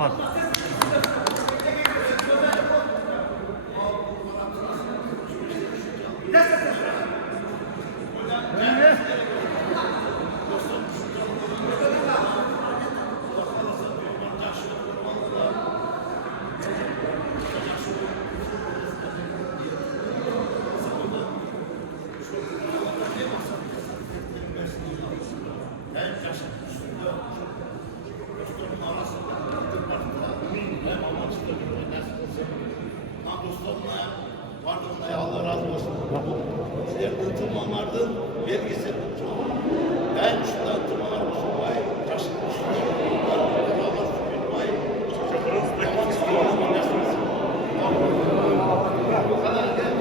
Kapat. Allah razı olsun. Sizler Tırmanlardın vergisi. Ben şundan Tırmanlar olsun. Vay, yaşlı olsun. Beraber süpür. Vay. Tamam istiyoruz. Bu kadar gel.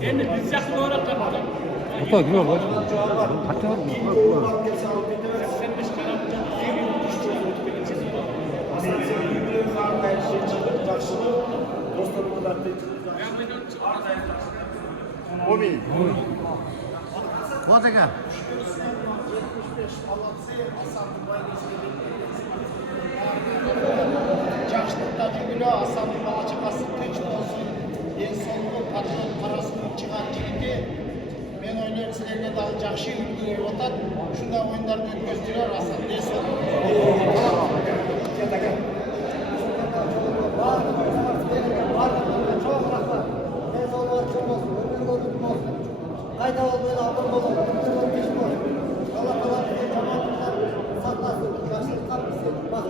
Şimdi biz yakın olarak yapalım. Hatta gidiyor bak. Hatta var mı? Omi. Vodka. Çarşılıkta günü Hasan'ın açıkası güç olsun. En sonunda patron parasını çıkan kilidi ben oynar sizlerle daha жақсы үлгіге отат. Şunda oyunlarda gösteriyor Hasan. En Kayda olmayı abone olun. Allah Allah bizi tamamlar. Saklasın. Yaşlı kalmasın. Bak.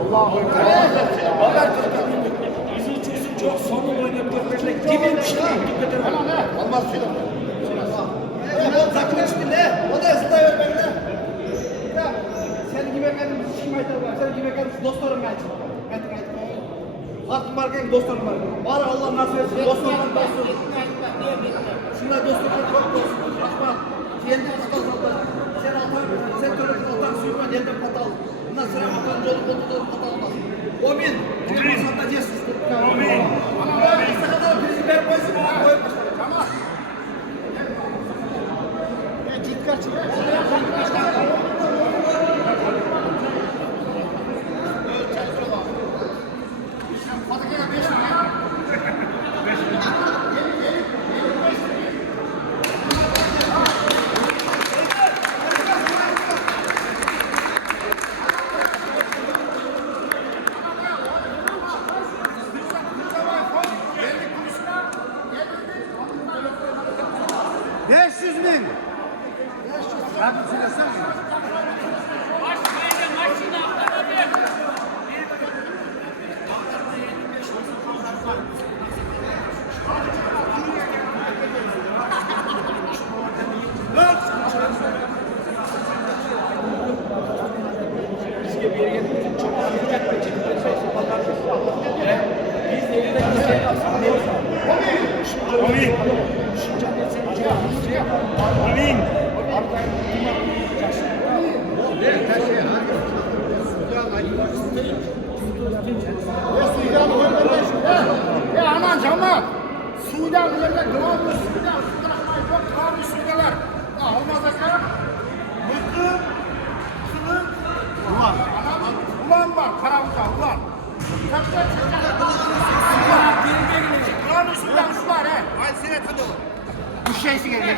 Allahu Ekber. Bizim çocuk çok sonu oynayıp gibi bir şey. Allah filan. Zakın üstünde. O da ısıda ver benimle. Sen gibi geldim, kim aytar var? Sen gibi geldim, dostlarım ben. Hakkım varken dostlarım var. Var Allah nasip etsin, dostlarım dostlarım. Şunlar dostlarım çok dostum. Açma. Yerden çıkarsanlar. Sen atan, sen töresi atan suyuma yerden patal. Bundan sonra atan yolu kontrolü patal olmaz. Omin. Omin. Omin. Omin. Sakatlar bizi ver koysun. Koy başına. Tamam. Ciddi çık. Aman Cemal, Sudan yerine kıvamlı Sudan, çok kıvamlı Sudanlar. Olmaz akar, mutlu, sulu, ulan var, karavuzda ulan. Kapıda çıkacak, kıvamlı Sudan sular he. Ay sine tanılı. Bu şeysi geliyor.